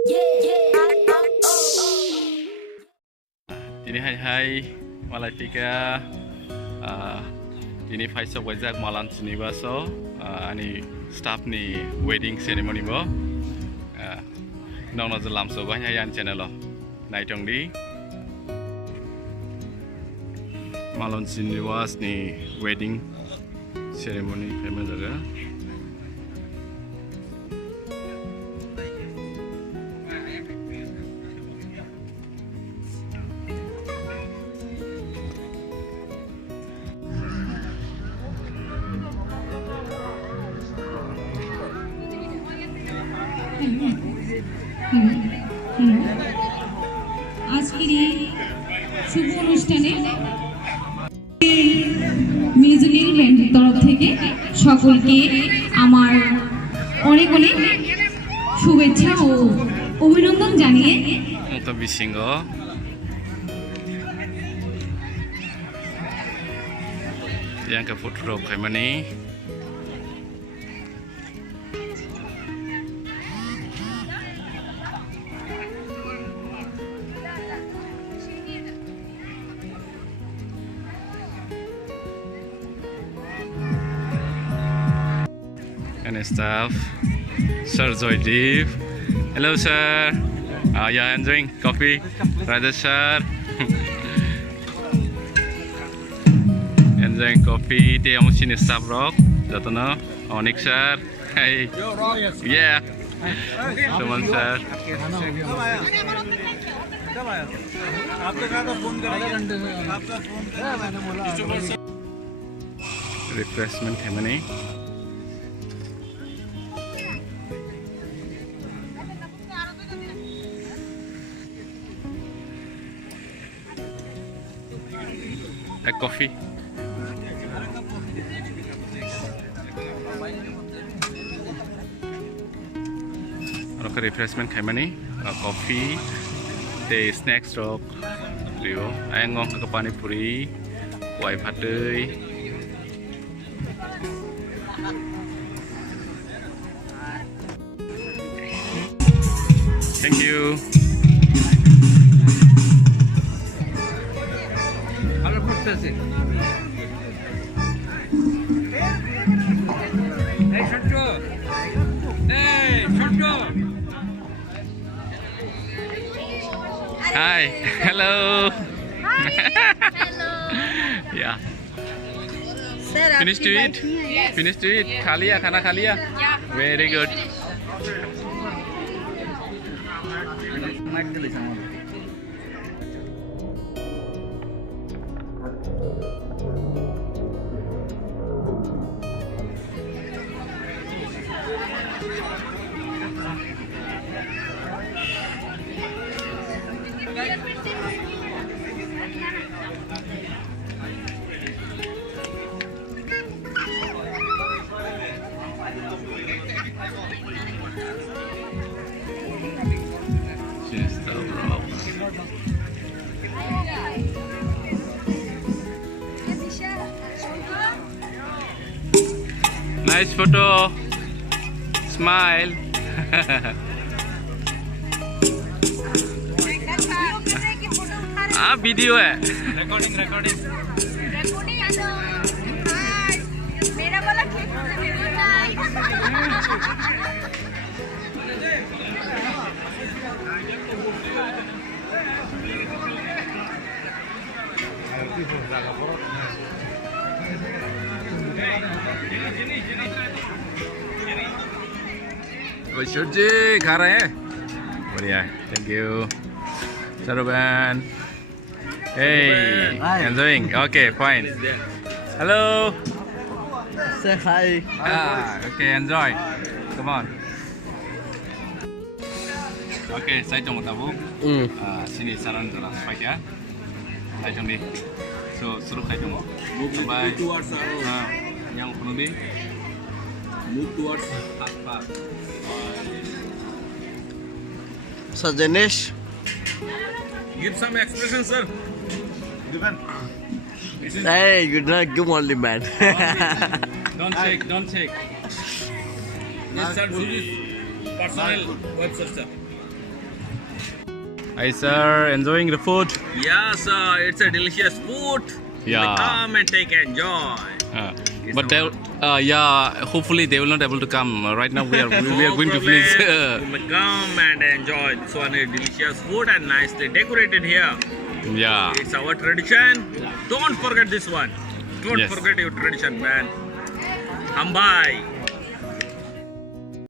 Hai Malancha ini faisal wajak Malancha Niwas ani staff ni wedding ceremony bo nong nong lam so banyak yang channel naitong di Malancha Niwas ni wedding ceremony kami jaga আজকের এই শুভ অনুষ্ঠানে musical ব্যান্ডের তরফ থেকে সকলকে আমার অনেক অনেক শুভেচ্ছা ও অভিনন্দন জানিয়ে untuk bising yang ke foto kayak mana and staff Sir Joydeep. Hello sir. Yeah, enjoying coffee. Radha sir. Enjoying coffee. Dia mungkin staff rock. Jatuhnya Onyx sir. Hey. Yeah. Suman sir. Refreshment है मने a coffee और का refreshment खाए मने coffee ते snacks rock रियो आयंगों का पानी पूरी Y भातई thank you Hi, hello. Hi, hello. Yeah. Sir, Finished to eat? Yes. Finished to eat? Khā liya, khana khā liya? Yeah. Very good. Nice photo. Smile. Video है. Recording. मेरा वाला खेत से video नहीं. Bashir ji खा रहे हैं बढ़िया thank you Saruban hey enjoying okay fine hello say hi okay enjoy come on okay saya cuma tahu sini saran jalan supaya saya cuma so suruh saya cuma bye yang penuh di move towards path so Dinesh give some expression sir given hey you not give only man don't take yes sir this is personal web search sir Hi sir, enjoying the food? Yes, it's a delicious food. Yeah. Come and take enjoy. But they, hopefully they will not able to come. Right now we are going to finish. You may come and enjoy. This one is delicious food and nicely decorated here. Yeah. It's our tradition. Don't forget this one. Don't Yes. forget your tradition, man. Hambai.